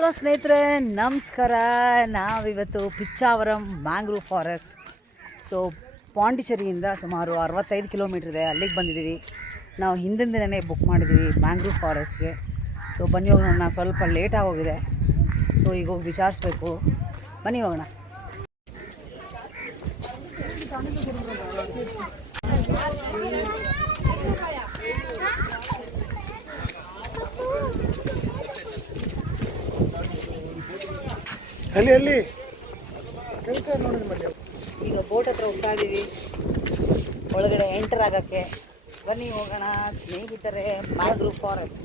Hello ಸ್ನೇಹಿತರೆ, ನಮಸ್ಕಾರ. ನಾವಿವತ್ತು ಪಿಚ್ಚಾವರಂ ಮ್ಯಾಂಗ್ರೂವ್ ಫಾರೆಸ್ಟ್. ಸೊ ಪಾಂಡಿಚೇರಿಯಿಂದ ಸುಮಾರು 65 ಕಿಲೋಮೀಟ್ರ್ ಇದೆ, ಅಲ್ಲಿಗೆ ಬಂದಿದ್ದೀವಿ. ನಾವು ಹಿಂದಿನ ದಿನವೇ ಬುಕ್ ಮಾಡಿದ್ದೀವಿ ಮ್ಯಾಂಗ್ರೂವ್ ಫಾರೆಸ್ಟ್ಗೆ. ಸೊ ಬನ್ನಿ ಹೋಗೋಣ. ನಾನು ಸ್ವಲ್ಪ ಲೇಟಾಗಿ ಹೋಗಿದೆ, ಸೊ ಈಗ ಹೋಗಿ ವಿಚಾರಿಸ್ಬೇಕು. ಬನ್ನಿ ಹೋಗೋಣ. ಅಲ್ಲಿ ಈಗ ಬೋಟ್ ಹತ್ರ ಹೋಗ್ತಾ ಇದ್ದೀವಿ, ಒಳಗಡೆ ಎಂಟರ್ ಆಗೋಕ್ಕೆ. ಬನ್ನಿ ಹೋಗೋಣ ಸ್ನೇಹಿತರೆ, ಮ್ಯಾಂಗ್ರೂವ್ ಫಾರೆಸ್ಟ್.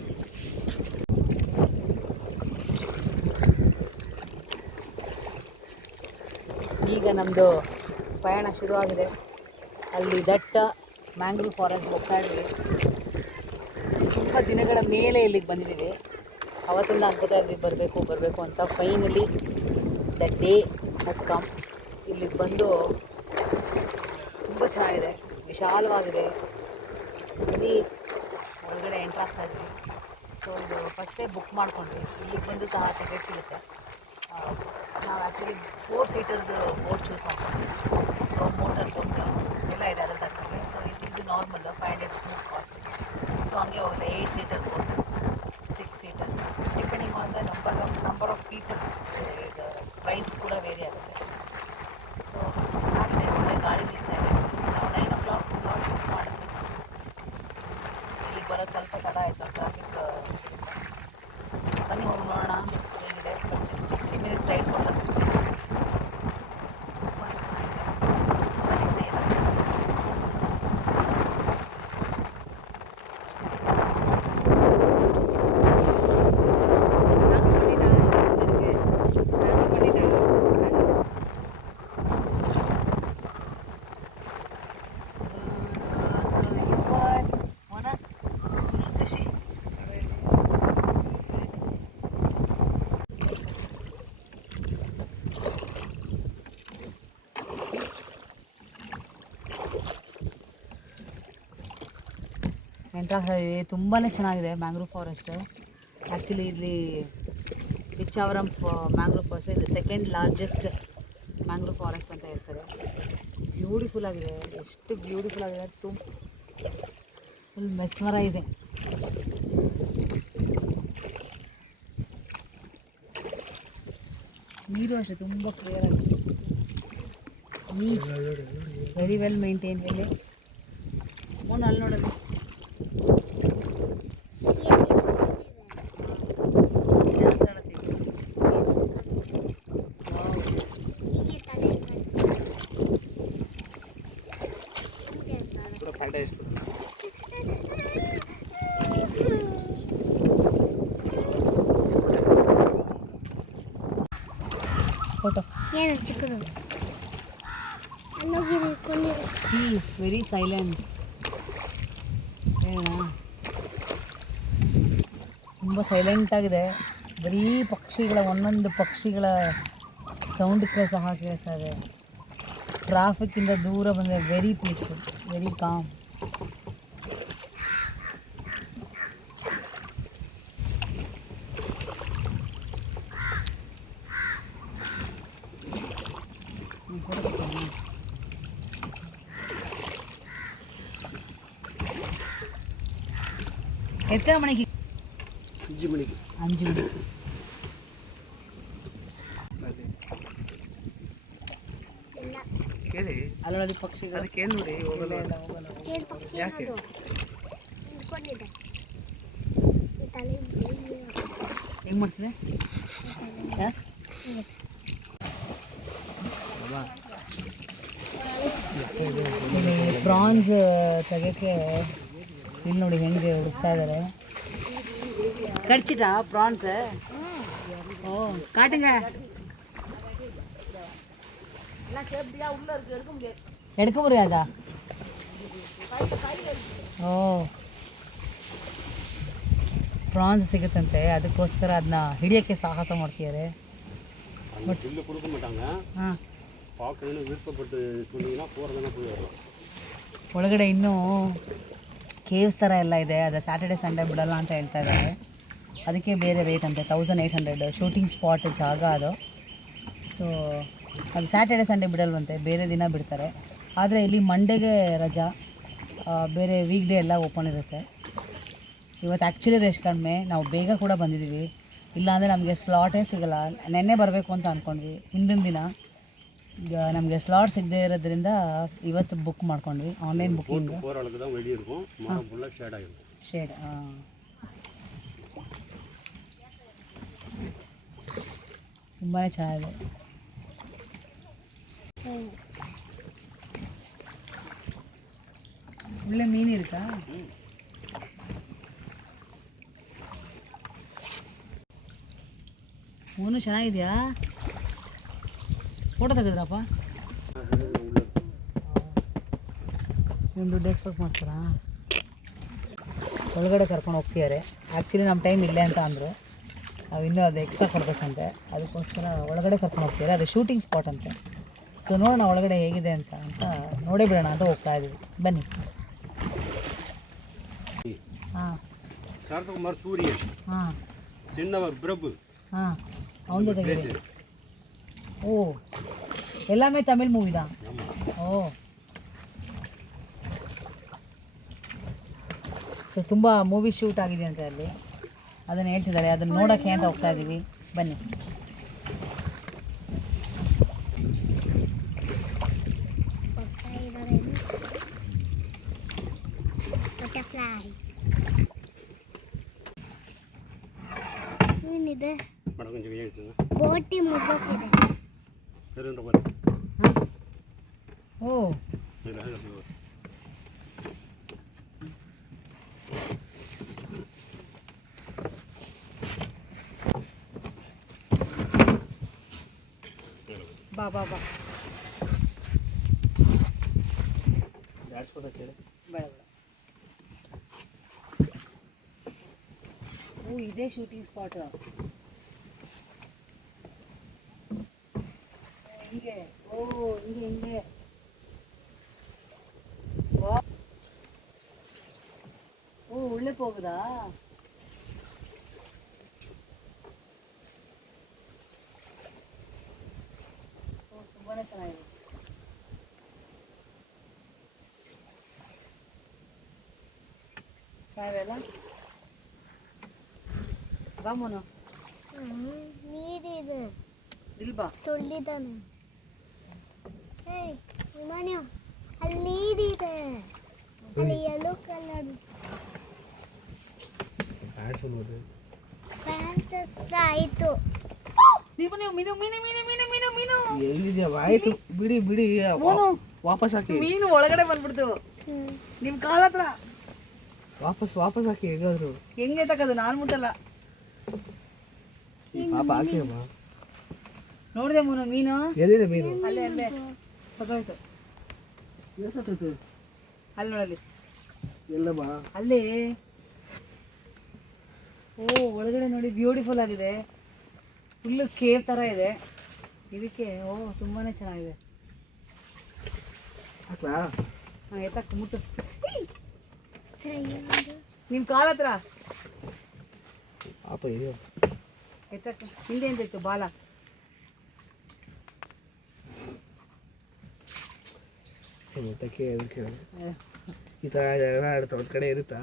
ಈಗ ನಮ್ಮದು ಪಯಣ ಶುರುವಾಗಿದೆ. ಅಲ್ಲಿ ದಟ್ಟ ಮ್ಯಾಂಗ್ರೂವ್ ಫಾರೆಸ್ಟ್ ಹೋಗ್ತಾ ಇದ್ದೀವಿ. ತುಂಬ ದಿನಗಳ ಮೇಲೆ ಇಲ್ಲಿಗೆ ಬಂದಿದ್ದೀವಿ. ಅವತ್ತಿಂದ ಅನ್ಕೋತಾ ಇದ್ವಿ ಬರಬೇಕು ಅಂತ. Finally the day has come. ಇಲ್ಲಿಗೆ ಬಂದು ತುಂಬ ಚೆನ್ನಾಗಿದೆ, ವಿಶಾಲವಾಗಿದೆ. ಇಲ್ಲಿ ಒಳಗಡೆ ಎಂಟ್ರ್ ಆಗ್ತಾ ಇದ್ವಿ. ಸೊ ಇದು ಫಸ್ಟೇ ಬುಕ್ ಮಾಡ್ಕೊಂಡ್ವಿ. ಇಲ್ಲಿಗೆ ಬಂದು ಸಹ ಟಿಕೆಟ್ ಸಿಗುತ್ತೆ. ನಾವು ಆ್ಯಕ್ಚುಲಿ 4 ಸೀಟರ್ದು ಬೋಟ್ ಚೂಸ್ ಮಾಡ್ಕೊಂಡ್ವಿ. ಸೊ ಮೋಟರ್ ಬೋಟ್ ಎಲ್ಲ ಇದೆ ಅದ್ರ ತಕ್ಕಂಗೆ. ಸೊ ಇದು ನಾರ್ಮಲ್ 500 ರುಪೀಸ್ ಕಾಸ್ಟ್. ಸೊ ಹಂಗೆ ಹೋಗುತ್ತೆ 8 seater boat, 6 seaters depending on the number of people. ಈಗ ಪ್ರೈಸ್ ಕೂಡ ವೇರಿ ಆಗುತ್ತೆ. ಸೊ ಆಗಿದೆ, ಒಳ್ಳೆ ಗಾಳಿ ಬೀಸ್ತಾ ಇದೆ. ನಾವು 9 o'clock ಸ್ಲಾಟ್ ಬುಕ್ ಮಾಡಿದ್ವಿ. ಇಲ್ಲಿಗೆ ಬರೋದು ಸ್ವಲ್ಪ ತಡ ಆಯಿತು, ಟ್ರಾಫಿಕ್. ಬನ್ನಿ ಹೋಗಿ ನೋಡೋಣ ಹೇಗಿದೆ. 60 ಮಿನಿಟ್ಸ್ ರೈಡ್ ಕೊಡ್ತಾರೆ. ತುಂಬಾ ಚೆನ್ನಾಗಿದೆ ಮ್ಯಾಂಗ್ರೂವ್ ಫಾರೆಸ್ಟ್. ಆ್ಯಕ್ಚುಲಿ ಇಲ್ಲಿ ಪಿಚ್ಚಾವರಂ ಮ್ಯಾಂಗ್ರೂವ್ ಫಾರೆಸ್ಟ್ ಇದು ಸೆಕೆಂಡ್ ಲಾರ್ಜೆಸ್ಟ್ ಮ್ಯಾಂಗ್ರೂವ್ ಫಾರೆಸ್ಟ್ ಅಂತ ಹೇಳ್ತಾರೆ. ಬ್ಯೂಟಿಫುಲ್ ಆಗಿದೆ, ಎಷ್ಟು ಬ್ಯೂಟಿಫುಲ್ ಆಗಿದೆ. Full mesmerising. ನೀರು ಅಷ್ಟೇ ತುಂಬ ಕ್ಲಿಯರ್ ಆಗಿದೆ. Very well maintain. ಇಲ್ಲಿ ಅಲ್ಲಿ ನೋಡೋದು ಫೋಟೋ ಏನು ಚಿಕ್ಕದು. Peace, very silence. ಹೇಳ ತುಂಬ ಸೈಲೆಂಟಾಗಿದೆ. ಬರೀ ಪಕ್ಷಿಗಳ ಒಂದೊಂದು ಪಕ್ಷಿಗಳ ಸೌಂಡ್ ಸಹ ಕೇಳ್ತಾ ಇದೆ. ಟ್ರಾಫಿಕ್ಕಿಂದ ದೂರ ಬಂದರೆ ವೆರಿ ಪೀಸ್ಫುಲ್, ವೆರಿ ಕಾಮ್. எத்தனை மணிக்கு? 5 மணிக்கு. 5 மணிக்கு. ಕೇಳಿ ಅಲ್ಲೊಳಗೆ ಪಕ್ಷಿಗಳು. ಅದಕ್ಕೆ ಏನು ನೋಡಿ ಹೋಗಲ್ಲ. ಯಾಕೆ ಹೆಂಗೆ ಮಾಡ್ತಿದೆ? ಇಲ್ಲಿ ಪ್ರಾನ್ಸ್ ತೆಗೋಕ್ಕೆ ಇಲ್ಲಿ ನೋಡಿ ಹೆಂಗೆ ಹುಡುಕ್ತಾ ಇದ್ದಾರೆ. ಕಡ್ಚಿಟಾ ಪ್ರಾನ್ಸ್? ஓ காட்டுங்க. எடுக்க முடியாதா? ಓ ಪ್ರಾನ್ಸ್ ಸಿಗುತ್ತಂತೆ, ಅದಕ್ಕೋಸ್ಕರ ಅದನ್ನ ಹಿಡಿಯೋಕ್ಕೆ ಸಾಹಸ ಮಾಡ್ತಿದ್ದಾರೆ. ಹಾಂ, ಒಳಗಡೆ ಇನ್ನೂ ಕೇವ್ಸ್ ಥರ ಎಲ್ಲ ಇದೆ. ಅದು ಸ್ಯಾಟರ್ಡೆ ಸಂಡೇ ಬಿಡಲ್ಲ ಅಂತ ಹೇಳ್ತಾ ಇದ್ದಾರೆ. ಅದಕ್ಕೆ ಬೇರೆ ರೇಟ್ ಅಂತೆ 1800 ಶೂಟಿಂಗ್ ಸ್ಪಾಟ್ ಜಾಗ ಅದು. ಸೊ ಅದು ಸ್ಯಾಟರ್ಡೆ ಸಂಡೇ ಬಿಡಲ್ವಂತೆ, ಬೇರೆ ದಿನ ಬಿಡ್ತಾರೆ. ಆದರೆ ಇಲ್ಲಿ ಮಂಡೇಗೆ ರಜಾ, ಬೇರೆ ವೀಕ್ ಡೇ ಎಲ್ಲ ಓಪನ್ ಇರುತ್ತೆ. ಇವತ್ತು ಆ್ಯಕ್ಚುಲಿ ರೆಸ್ಟ್ ಕಡಿಮೆ, ನಾವು ಬೇಗ ಕೂಡ ಬಂದಿದ್ದೀವಿ, ಇಲ್ಲಾಂದರೆ ನಮಗೆ ಸ್ಲಾಟೇ ಸಿಗೋಲ್ಲ. ನೆನ್ನೆ ಬರಬೇಕು ಅಂತ ಅಂದ್ಕೊಂಡ್ವಿ, ಹಿಂದಿನ ದಿನ ಈಗ ನಮಗೆ ಸ್ಲಾಟ್ ಸಿಗದೇ ಇರೋದ್ರಿಂದ ಇವತ್ತು ಬುಕ್ ಮಾಡ್ಕೊಂಡ್ವಿ, ಆನ್ಲೈನ್ ಬುಕ್ಕಿಂಗ್. ಶೇಡ್ ತುಂಬಾ ಚೆನ್ನಾಗಿದೆ. ಒಳ್ಳೆ ಮೀನು ಇರುತ್ತಾ? ಮೀನು ಚೆನ್ನಾಗಿದೆಯಾ? ಫೋಟೋ ತೆಗೆದ್ರಪ್ಪ? ನಿಮ್ಮ ದುಡ್ಡು ಎಕ್ಸ್ಪೆಕ್ಟ್ ಮಾಡ್ತಾರಾ? ಒಳಗಡೆ ಕರ್ಕೊಂಡು ಹೋಗ್ತಿದ್ದಾರೆ. ಆ್ಯಕ್ಚುಲಿ ನಮ್ಮ ಟೈಮ್ ಇಲ್ಲೇ ಅಂತ ಅಂದರು, ನಾವು ಇನ್ನೂ ಅದು ಎಕ್ಸ್ಟ್ರಾ ಕೊಡಬೇಕಂತೆ, ಅದಕ್ಕೋಸ್ಕರ ಒಳಗಡೆ ಕರ್ಕೊಂಡು ಹೋಗ್ತಿದ್ದಾರೆ. ಅದು ಶೂಟಿಂಗ್ ಸ್ಪಾಟ್ ಅಂತೆ. ಸೊ ನೋಡೋಣ ಒಳಗಡೆ ಹೇಗಿದೆ ಅಂತ ನೋಡೇ ಬಿಡೋಣ ಅಂತ ಹೋಗ್ತಾ ಇದ್ದೀವಿ. ಬನ್ನಿ. ಹಾಂ சாரதகுமார் சூரியன், ಹಾಂ சின்னவர் பிரபு, ಹಾಂ ಅವನ ಜೊತೆಗೆ. ಓ ಎಲ್ಲಾமே ತಮಿಳ್ ಮೂವಿ தான். ಓ ಸೊ ತುಂಬ ಮೂವಿ ಶೂಟ್ ಆಗಿದೆ ಅಂತ ಅಲ್ಲಿ, ಅದನ್ನು ಹೇಳ್ತಿದ್ದಾರೆ. ಅದನ್ನು ನೋಡೋಕ್ಕೆ ಅಂತ ಹೋಗ್ತಾ ಇದ್ದೀವಿ. ಬನ್ನಿ. ಏನಿದೆ? ಬೋಟಿ ಮುಗ್ಗೋಕಿದೆ. ಓ ಬಾ ಬಾ ಬಾ. ಬೇಡ ಬೇಡ. ಓ ಇದೇ ಶೂಟಿಂಗ್ ಸ್ಪಾಟ್. ಹಿಂಗೆ ಓ ಹಿಂಗೆ ಹಿಂಗೆ. ಓ ಉಳ್ಳಕ್ಕೆ ಹೋಗುದಾ? ಓ ತುಂಬಾನೇ ಚೆನ್ನಾಗಿದೆ. ಚೆನ್ನಾಗಿದೆಯಲ್ಲ? ಬಾ ಮೋನು. ನೀರಿದೆ. ಇಲ್ಲಿ ಬಾ. ತೊಳ್ಳಿದಾನೆ. ಏಯ್ ವಿಮಾನ್ಯು, ಅಲ್ಲಿ ನೀರಿದೆ, ಅಲ್ಲಿ ಯೆಲ್ಲೋ ಕಲರ್ ಪ್ಯಾಂಟ್ಸ್ ಆಯಿತು. ನೀವು ಮೀನು ಮೀನು ಮೀನು ಮೀನು ಮೀನು ಮೀನು ಎಲ್ಲಿದೆ? ಆಯ್ತು ಬಿಡಿ ಬಿಡಿ, ಮೋನು ವಾಪಸ್ ಹಾಕಿ. ಮೀನು ಒಳಗಡೆ ಬಂದ್ಬಿಡ್ತು ನಿಮ್ಮ ಕಾಲ ಹತ್ರ. ವಾಪಸ್ ಹಾಕಿ ಹೇಗಾದ್ರು. ಹೆಂಗೆ ತಕ್ಕದು? ನಾನು ಮುಟ್ಟಲ್ಲ. ಪಾಪ ಹಾಕಿ ಅಮ್ಮ. ನೋಡಿದೆ ಮೋನು ಮೀನು? ಎಲ್ಲಿದೆ ಮೀನು? ಅಲ್ಲೇ ಅಲ್ಲೇ ಸತ್ತೋಯ್ತು. ಎಷ್ಟೊತ್ತು? ಅಲ್ಲಿ ನೋಡಲ್ಲಿ, ಎಲ್ಲಮ್ಮ ಅಲ್ಲಿ. ಓ ಒಳಗಡೆ ನೋಡಿ, ಬ್ಯೂಟಿಫುಲ್ ಆಗಿದೆ, ಫುಲ್ಲು ಕೇವ್ ಥರ ಇದೆ ಇದಕ್ಕೆ. ಓ ತುಂಬಾ ಚೆನ್ನಾಗಿದೆ. ಹಾಕ್ಲಾ? ಹಾಂ ಎತ್ತಕ್ಕ ಮುಟ್ಟು. ನಿಮ್ಮ ಕಾಲ ಹತ್ರ ಪಾಪ ಇದು ಎತ್ತಕ್ಕ. ಹಿಂದೆ ಎಂತಿತ್ತು ಬಾಲ. ಊಟಕ್ಕೆ ಅದಕ್ಕೆ ಈ ಥರ ಜಗಳ ಆಡ್ತಾ ಒಂದು ಕಡೆ ಇರುತ್ತಾ?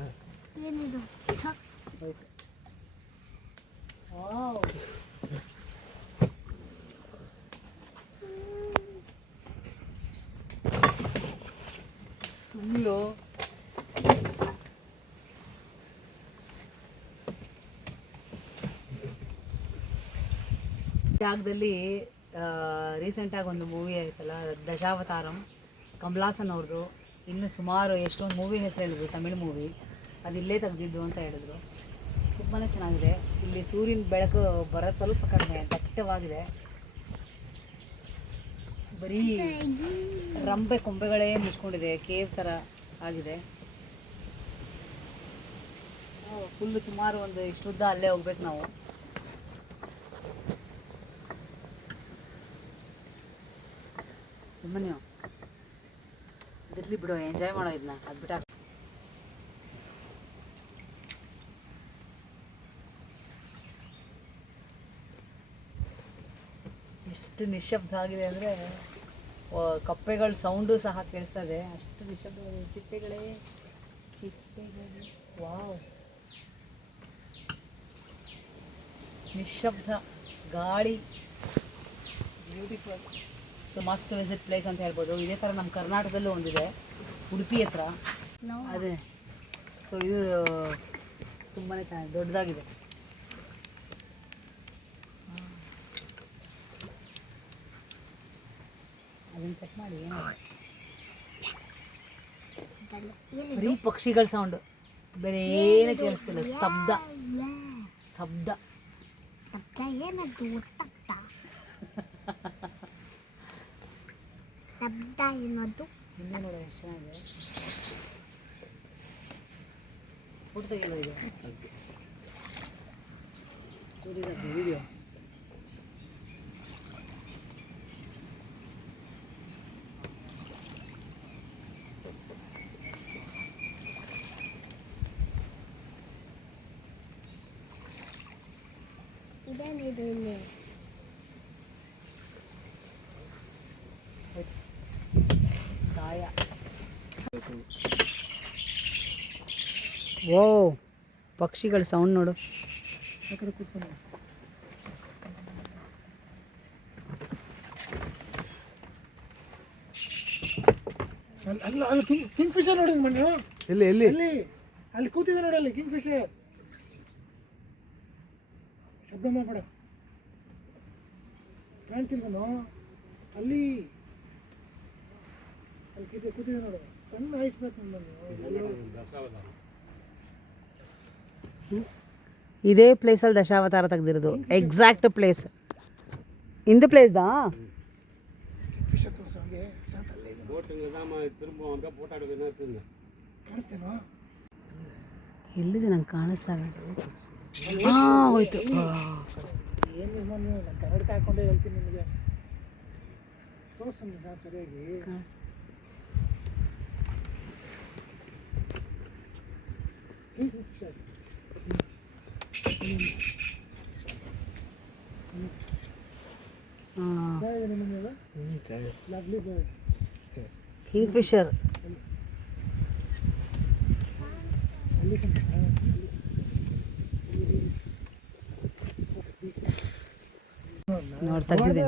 ಏನಿದು? ಹೋಯ್ತು. ವಾವ್ ಸುಳ್ಳು. ಜಾಗದಲ್ಲಿ ರೀಸೆಂಟಾಗಿ ಒಂದು ಮೂವಿ ಆಯ್ತಲ್ಲ, ದಶಾವತಾರಂ, ಕಮಲಾಸನ್ ಅವ್ರದ್ದು. ಇನ್ನು ಸುಮಾರು ಎಷ್ಟೊಂದು ಮೂವಿ ಹೆಸರು ಹೇಳಿದ್ರು, ತಮಿಳ್ ಮೂವಿ. ಅದು ಇಲ್ಲೇ ತೆಗೆದಿದ್ದು ಅಂತ ಹೇಳಿದ್ರು. ತುಂಬಾ ಚೆನ್ನಾಗಿದೆ. ಇಲ್ಲಿ ಸೂರ್ಯನ ಬೆಳಕು ಬರೋದು ಸ್ವಲ್ಪ ಕಡಿಮೆ, ದಟ್ಟವಾಗಿದೆ. ಬರೀ ರಂಬೆ ಕೊಂಬೆಗಳೇ ಮುಚ್ಕೊಂಡಿದೆ, ಕೇವ್ ಥರ ಆಗಿದೆ. ಫುಲ್ಲು ಸುಮಾರು ಒಂದು ಇಷ್ಟುದ್ದ ಅಲ್ಲೇ ಹೋಗ್ಬೇಕು ನಾವು. ಸುಮ್ಮನೆ ಇದಿರ್ಲಿ ಬಿಡು, ಎಂಜಾಯ್ ಮಾಡೋ ಇದನ್ನ. ಅದು ಬಿಟ್ಟ ಎಷ್ಟು ನಿಶಬ್ದ ಆಗಿದೆ ಅಂದರೆ ಕಪ್ಪೆಗಳ ಸೌಂಡು ಸಹ ಕೇಳಿಸ್ತದೆ, ಅಷ್ಟು ನಿಶಬ್ದ. ಚಿಟ್ಟೆಗಳೇ ಚಿಟ್ಟೆಗಳೇ, ವಾವ್, ನಿಶಬ್ದ ಗಾಳಿ, beautiful. So must visit place ಅಂತ ಹೇಳ್ಬೋದು. ಇದೇ ಥರ ನಮ್ಮ ಕರ್ನಾಟಕದಲ್ಲೂ ಒಂದಿದೆ, ಉಡುಪಿ ಹತ್ರ. ಅದೇ, ಸೊ ಇದು ತುಂಬಾ ಚೆನ್ನಾಗಿದೆ, ದೊಡ್ಡದಾಗಿದೆ. ಅದನ್ನು ಕಟ್ ಮಾಡಿ. ಬರೀ ಪಕ್ಷಿಗಳ ಸೌಂಡು, ಬೇರೆ ಏನು ಕೇಳಿಸ್ತಿಲ್ಲ. ಸ್ತಬ್ಧ ಸ್ತಬ್ಧ. ಏನದು ಶಬ್ದ ಏನದು? ಹಿಂದೆ ನೋಡ ಎಷ್ಟು ಚೆನ್ನಾಗಿದೆ. ಫೋಟೋ ತೆಗೆಯೋದು ಇದು ಸ್ಟೋರೀಸ್ ಹಾಕಿ ವಿಡಿಯೋ. ಇದೇನಿದು ಇಲ್ಲಿ? ಕಾಯ. ಓ, ಪಕ್ಷಿಗಳ ಸೌಂಡ್ ನೋಡು. ಆ ಕಡೆ ಕೂತ್ಕೊಂಡು ಅಲ್ಲ, ಅಲ್ಲಿ ಕಿಂಗ್ ಫಿಶರ್ ನೋಡಿ ಮಣ್ಣು. ಎಲ್ಲಿ ಎಲ್ಲಿ? ಅಲ್ಲಿ ಅಲ್ಲಿ ಕೂತಿದೆ ನೋಡಿ, ಅಲ್ಲಿ ಕಿಂಗ್ ಫಿಶರ್. ಶಬ್ದ ಮಾಡಬೇಡ, ಕಾಣ್ತಿಲ್ವನೋ? ಅಲ್ಲಿ ಅಲ್ಲಿ ಕೂತಿದೆ ನೋಡು, ಕಣ್ಣು ಹಾಯಿಸ್ಬೇಕು ಇದೇ ಪ್ಲೇಸಲ್ಲಿ ದಶಾವತಾರ ತೆಗೆದಿರೋದು, ಎಕ್ಸಾಕ್ಟ್ ಪ್ಲೇಸ್. இந்த ಪ್ಲೇಸ್ தான். ಫಿಶರ್ ತೋರಿಸೋ ಹಂಗೆ ಶಾಂತ. ಅಲ್ಲೇ ಕಾಣಿಸ್ತೇನೋ? ಎಲ್ಲಿದೆ ನಂಗೆ ಕಾಣಿಸ್ತಾ ಹಾಂ, ಹೋಯ್ತು. ಏನು ನಾನು ಕನ್ನಡಕ ಹಾಕೊಂಡೇ ಹೇಳ್ತೀನಿ ನಿಮಗೆ, ತೋರಿಸ್ತೀನಿ ನಾನು ಸರಿಯಾಗಿ. ಕಿಂಗ್ ಫಿಶರ್ ನೋಡಿ, ತೆಗ್ದಿದ್ದೀನಿ.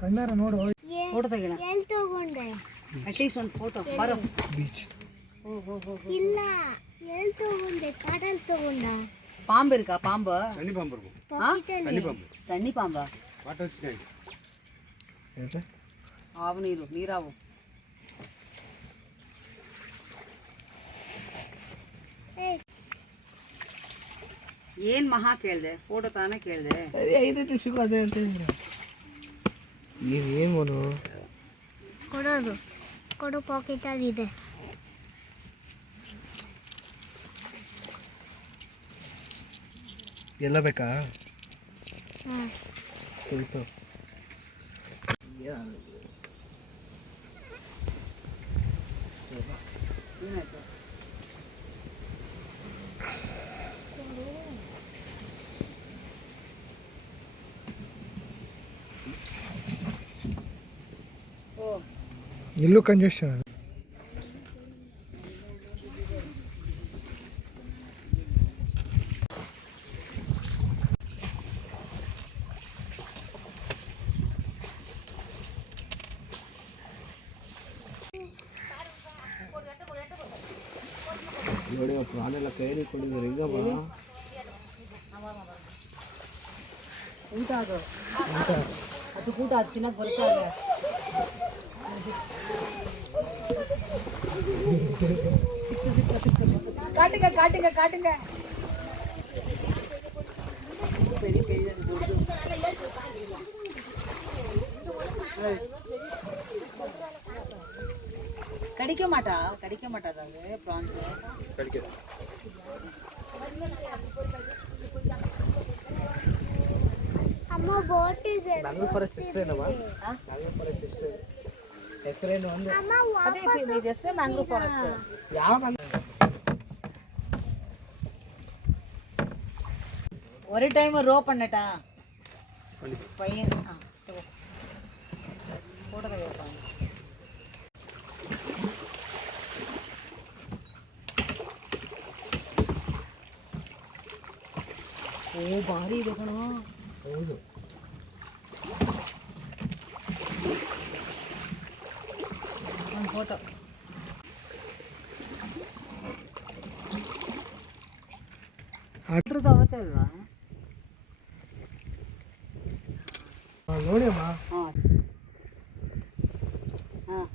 ಕಣ್ಣಾರ ನೋಡು. ಫೋಟೋ ತೆಗೋಣ, ಎಲ್ಲಿ ತಗೊಂಡೆ? ಅಟ್ಲೀಸ್ಟ್ ಒಂದು ಫೋಟೋ. ಬರೋ ಬೀಚ್. ಇಲ್ಲ, ಎಲ್ಲಿ ತಗೊಂಡೆ? ಕಾಡಲ್ಲಿ ತಗೊಂಡ? ಪಾಂಬು இருக்கா? பாம்பு, தண்ணி பாம்பா? ಆವು ನೀರು, ನೀರಾವು. ಏನು ಮಹಾ ಕೇಳಿದೆ, ಫೋಟೋ ತಾನೇ ಕೇಳಿದೆ. 5 ನಿಮಿಷಕ್ಕೂ ಅದೇ ಅಂತ ಏನು ಕೊಡೋದು, ಕೊಡು, ಪಾಕೆಟಲ್ಲಿ ಇದೆ. ಎಲ್ಲ ಬೇಕಾ? ಹಾಂ, ಹೋಯ್ತು. ಏನಾಯ್ತು? ಇಲ್ಲೂ ಕಂಜೆಷನ್. ನೋಡಿ, ಪ್ರಾಣೆಲ್ಲ ಕೈಯಲ್ಲಿ ಕೊಟ್ಟಿದ್ದಾರೆ. ಹಿಂಗಮ್ಮ ಊಟ ಅದು ಊಟ ಅದು ತಿನ್ನಕ್ಕೆ ಬರ್ತಾರೆ. ಕಾಟಿಂಗ பெரிய கடிக்க மாட்டாது அது ப்ரான்ஸ் ಅಮ್ಮ ಬೋಟ್ ಇದೆ. ಬ್ಯಾಂಗ್ಳೂರ್ ಫಾರೆಸ್ಟ್ ಹೆಸರೇನವಾ? ಬ್ಯಾಂಗ್ಳೂರ್ ಫಾರೆಸ್ಟ್ ಹೆಸರೇನು ಅಂದ್ರೆ ಅದೇ ಇದು ಹೆಸರೇ ಮ್ಯಾಂಗ್ರೋವ್ ಫಾರೆಸ್ಟ್. ಯಾವ ஒரு டைம் ரோ பண்ணட்டா பையன் ಫೋಟೋ ತೆಗೆಯಪ್ಪ. ಓ ಭಾರಿ ಇದೆ ಕಣೋ. ಹೌದು. ಒಂದು ಫೋಟೋ. ಅದ್ರದ್ದು ಅವತ್ತೇ ಅಲ್ವಾ? ನೋಡಿ ಅಮ್ಮ. ಹಾಂ ಹಾಂ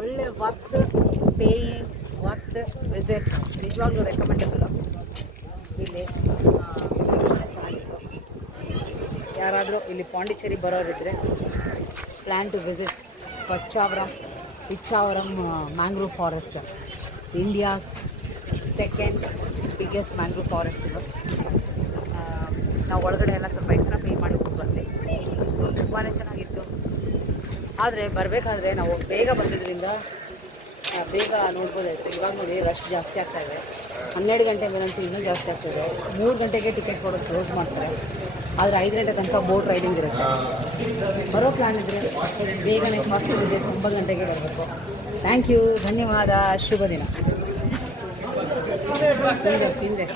ಒಳ್ಳೆ ವರ್ತ್ ಪೇಯಿಂಗ್ ವರ್ತ್ ವಿಸಿಟ್, ನಿಜವಾಗ್ಲೂ ರೆಕಮೆಂಡಬಲ್. ಇಲ್ಲಿ ತುಂಬಾ ಚೆನ್ನಾಗಿತ್ತು. ಯಾರಾದರೂ ಇಲ್ಲಿ ಪಾಂಡಿಚೇರಿ ಬರೋರಿದ್ದರೆ plan to visit Ichchavaram mangrove forest, India's second biggest mangrove forest ಇದು. ನಾವು ಒಳಗಡೆ ಎಲ್ಲ ಸ್ವಲ್ಪ ಎಕ್ಸ್ಟ್ರಾ ಪೇ ಮಾಡಿ ಹೋಗಿ ಬಂದ್ವಿ. ಸೊ ತುಂಬಾ ಚೆನ್ನಾಗಿತ್ತು. ಆದರೆ ಬರಬೇಕಾದ್ರೆ ನಾವು ಬೇಗ ಬಂದಿದ್ದರಿಂದ ಬೇಗ ನೋಡ್ಬೋದಾಯಿತು. ಇವಾಗ ನೋಡಿ ರಶ್ ಜಾಸ್ತಿ ಆಗ್ತಾಯಿದೆ. 12 ಗಂಟೆ ಮೇಲಂತೂ ಇನ್ನೂ ಜಾಸ್ತಿ ಆಗ್ತಾಯಿದೆ. 3 ಗಂಟೆಗೆ ಟಿಕೆಟ್ ಕೊಡೋದು ಕ್ಲೋಸ್ ಮಾಡ್ತಾರೆ. ಆದರೆ 5 ಗಂಟೆ ತನಕ ಬೋಟ್ ರೈಡಿಂಗ್ ಇರುತ್ತೆ. ಬರೋ ಪ್ಲ್ಯಾನ್ ಇದ್ದರೆ ಬೇಗನೆ ಫಾಸ್ಟ್ ವಿಸಿಟ್ 9 ಗಂಟೆಗೆ ಬರಬೇಕು. ಥ್ಯಾಂಕ್ ಯು, ಧನ್ಯವಾದ, ಶುಭ ದಿನ. ಹಿಂದೆ